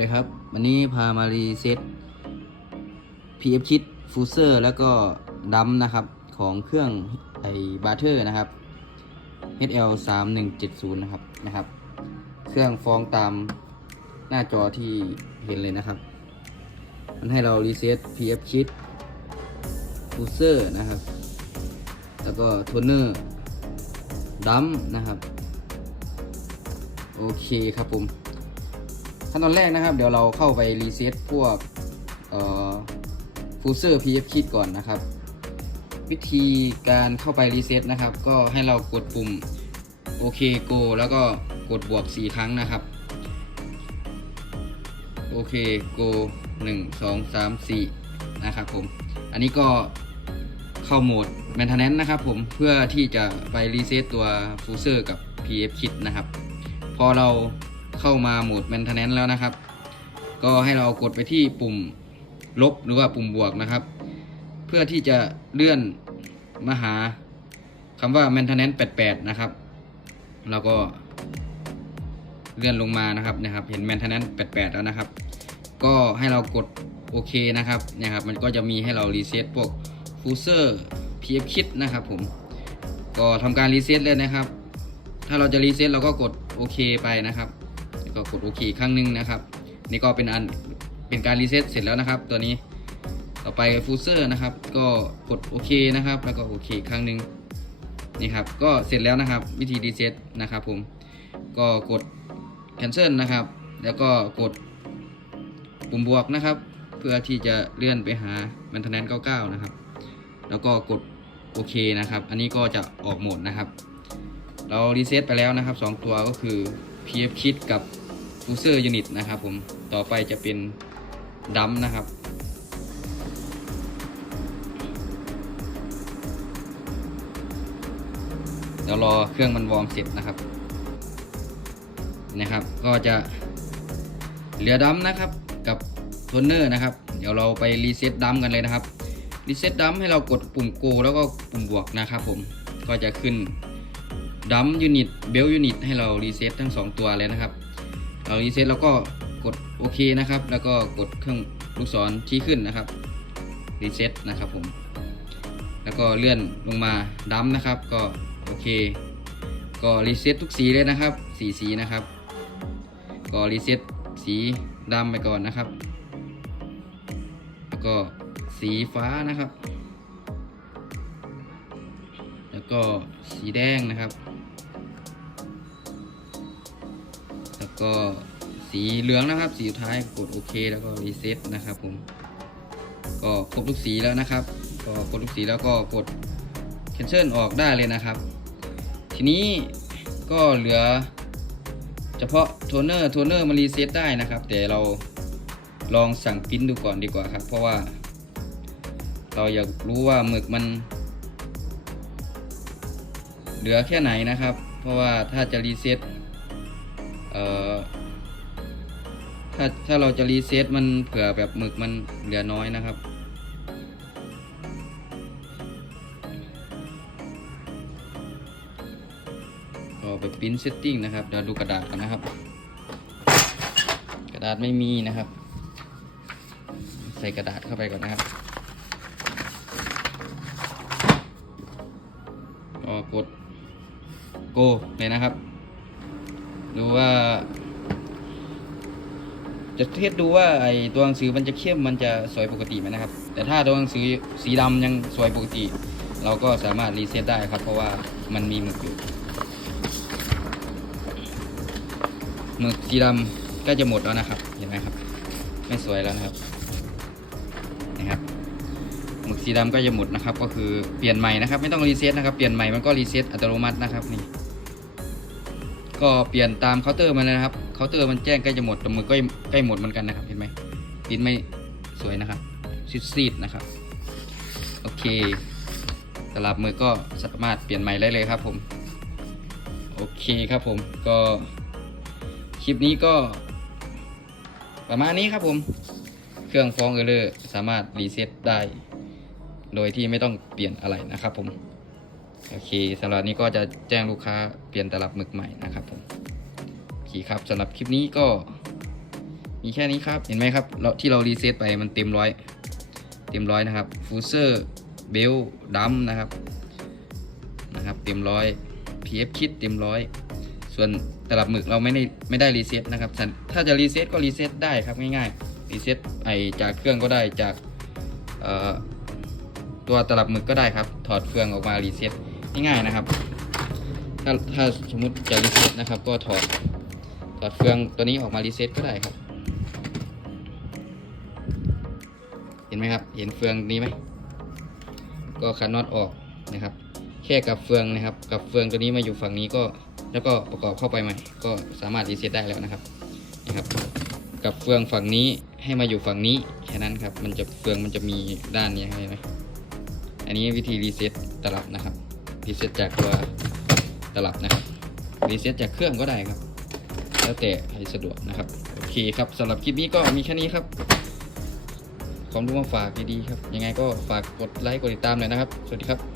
เลยครับ วันนี้พามารีเซ็ต PF คิดฟูเซอร์แล้วก็ดัมนะครับ ของเครื่องไอบาร์เทอร์นะครับ HL 3 1 7 0นะครับนะครับ เครื่องฟองตามหน้าจอที่เห็นเลยนะครับ มันให้เรารีเซ็ต PF คิดฟูเซอร์นะครับ แล้วก็โทนเนอร์ดัมนะครับ โอเคครับผม ขั้นตอนแรกนะครับ เดี๋ยวเราเข้าไปรีเซ็ตพวกฟูเซอร์ PF คิดก่อนนะครับ วิธีการเข้าไปรีเซ็ตนะครับ ก็ให้เรากดปุ่มโอเค go แล้วก็กดบวก 4 ครั้งนะครับโอเค go 1 2 3 4 นะครับผม อันนี้ก็เข้าโหมด maintenance นะครับผม เพื่อที่จะไปรีเซ็ตตัวฟูเซอร์กับ PF kit นะครับ พอเรา เข้ามาโหมด maintenance แล้วนะครับ ก็ให้เรากดไปที่ปุ่มลบหรือว่าปุ่มบวกนะครับ เพื่อที่จะเลื่อนมาหาคำว่า maintenance 88 นะครับแล้วก็เลื่อนลงมานะครับนะครับ เห็น maintenance 88 แล้วนะครับ ก็ให้เรากดโอเคนะครับเนี่ยครับ มันก็จะมีให้เรารีเซ็ตพวกฟูเซอร์ PF kit นะครับผม ก็ทำการรีเซ็ตเลยนะครับ ถ้าเราจะรีเซ็ตเราก็กดโอเคไปนะครับ แล้วก็กดโอเคครั้งหนึ่งนะครับ นี่ก็เป็นอันเป็นการรีเซ็ตเสร็จแล้วนะครับ ตัวนี้ต่อไปฟูเซอร์นะครับ ก็กดโอเคนะครับ แล้วก็โอเคครั้งหนึ่งนี่ครับก็เสร็จแล้วนะครับ วิธีรีเซ็ตนะครับผมก็กด cancel นะครับ แล้วก็กดปุ่มบวกนะครับ เพื่อที่จะเลื่อนไปหา maintenance 99 นะครับ แล้วก็กดโอเคนะครับ อันนี้ก็จะออกโหมดนะครับ เรารีเซ็ตไปแล้วนะครับ 2 ตัวก็คือ PF Kit กับ User Unit นะครับผมต่อไปจะเป็นดัมนะครับ เดี๋ยวรอเครื่องมันวอร์มเสร็จนะครับนะครับ ก็จะเหลือดัมนะครับกับโทนเนอร์นะครับ เดี๋ยวเราไปรีเซ็ตดัมกันเลยนะครับรีเซ็ตดัมให้เรากดปุ่ม go แล้วก็ปุ่มบวกนะครับผมก็จะขึ้นดัมยูนิตเบลยูนิตให้เรารีเซ็ตทั้ง 2 ตัวเลยนะครับ เรารีเซ็ตแล้วก็กดโอเคนะครับ แล้วก็กดเครื่องลูกศรชี้ขึ้นนะครับรีเซ็ตนะครับผมแล้วก็เลื่อนลงมาดัมนะครับ ก็โอเค ก็รีเซ็ตทุกสีเลยนะครับสีสีนะครับ ก็รีเซ็ตสีดำไปก่อนนะครับ แล้วก็สีฟ้านะครับ แล้วก็สีแดงนะครับ ก็สีเหลืองนะครับ สีสุดท้ายกดโอเค แล้วก็รีเซ็ตนะครับผมก็ครบทุกสีแล้วนะครับ ก็ครบทุกสีแล้วก็กด cancel ออกได้เลยนะครับ ทีนี้ก็เหลือ เฉพาะโทนเนอร์โทนเนอร์มารีเซ็ตได้นะครับ แต่เราลองสั่งปริ้นดูก่อนดีกว่าครับ เพราะว่า เราอยากรู้ว่าหมึกมัน เหลือแค่ไหนนะครับ เพราะว่าถ้าจะรีเซ็ต เอ่อถ้าถ้าเราจะรีเซ็ตมันเผื่อแบบหมึกมันเหลือน้อยนะครับ ก็ไปปริ้นเซตติ้งนะครับ เดี๋ยวดูกระดาษกันนะครับ กระดาษไม่มีนะครับ ใส่กระดาษเข้าไปก่อนนะครับก็กดโกเลยนะครับ ดูว่า จะเทสดูว่าไอตัวหนังสือมันจะเข้มมันจะสวยปกติไหมนะครับ แต่ถ้าตัวหนังสือสีดำยังสวยปกติ เราก็สามารถรีเซ็ตได้ครับ เพราะว่ามันมีหมึกอยู่หมึกสีดำก็จะหมดแล้วนะครับเห็นไหมครับ ไม่สวยแล้วนะครับนะครับหมึกสีดำก็จะหมดนะครับ ก็คือเปลี่ยนใหม่นะครับ ไม่ต้องรีเซ็ตนะครับเปลี่ยนใหม่มันก็รีเซ็ตอัตโนมัตินะครับนี่ ก็เปลี่ยนตามเคาน์เตอร์มาเลยนะครับเคาน์เตอร์มันแจ้งใกล้จะหมดแต่มึกก็ใกล้หมดเหมือนกันนะครับเห็นไหมปิ้นไม่สวยนะครับซีดๆนะครับโอเคสำหรับมึกก็สามารถเปลี่ยนใหม่ได้เลยครับผมโอเคครับผมก็คลิปนี้ก็ประมาณนี้ครับผม เครื่องฟองเออร์เลอร์สามารถรีเซ็ตได้ โดยที่ไม่ต้องเปลี่ยนอะไรนะครับผม โอเคสำหรับนี้ก็จะแจ้งลูกค้าเปลี่ยนตลับหมึกใหม่นะครับผมโอเคครับสำหรับคลิปนี้ก็ มีแค่นี้ครับ เห็นไหมครับเราที่เรารีเซ็ตไปมันเต็มร้อยเต็มร้อยนะครับฟูเซอร์เบลดัมนะครับนะครับ เต็มร้อย PF คิดเต็มร้อยส่วนตลับหมึกเราไม่ได้ไม่ได้รีเซ็ตนะครับ ถ้าจะรีเซ็ตก็รีเซ็ตได้ครับง่ายๆรีเซ็ตไอจากเครื่องก็ได้จากตัวตลับหมึกก็ได้ครับ ถอดเฟืองออกมารีเซ็ต ง่ายๆนะครับ ถ้าถ้าสมมุติจะรีเซ็ตนะครับ ก็ถอดถอดเฟืองตัวนี้ออกมารีเซ็ตก็ได้ครับ เห็นไหมครับ เห็นเฟืองนี้ไหมก็คันน็อตออกนะครับ แค่กับเฟืองนะครับ กับเฟืองตัวนี้มาอยู่ฝั่งนี้ก็แล้วก็ประกอบเข้าไปใหม่ ก็สามารถรีเซ็ตได้แล้วนะครับนะครับ กับเฟืองฝั่งนี้ให้มาอยู่ฝั่งนี้แค่นั้นครับ มันจะเฟืองมันจะมีด้านนี้เห็นไหมอันนี้วิธีรีเซ็ตตลับนะครับ รีเซ็ตจากตัวตลับนะครับรีเซ็ตจากเครื่องก็ได้ครับ แล้วแต่ใครสะดวกนะครับ โอเคครับสำหรับคลิปนี้ก็มีแค่นี้ครับความรู้มาฝากดีๆครับ ยังไงก็ฝากกดไลค์กดติดตามหน่อยนะครับ สวัสดีครับ